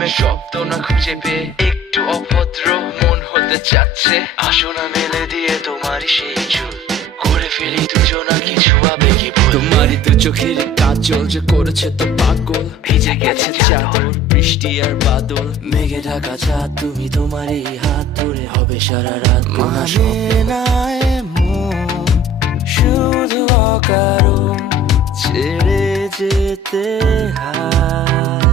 প্রেমের শব্দ না খুঁজে পেয়ে একটু অভদ্র মন হতে চাচ্ছে। আসো না মেলে দিয়ে তোমারই সেই চুল, করে ফেলি দুজনা কিছু আবেগী ভুল। তোমারই দু চোখের কাজল যে করেছে তো পাগল, ভিজে গেছে চাদর বৃষ্টি আর বাদল, মেঘে ঢাকা চাঁদ তুমি তোমারই হাত ধরে হবে সারা রাত। মানে না এমন শুধু অকারণ ছেড়ে যেতে হয়।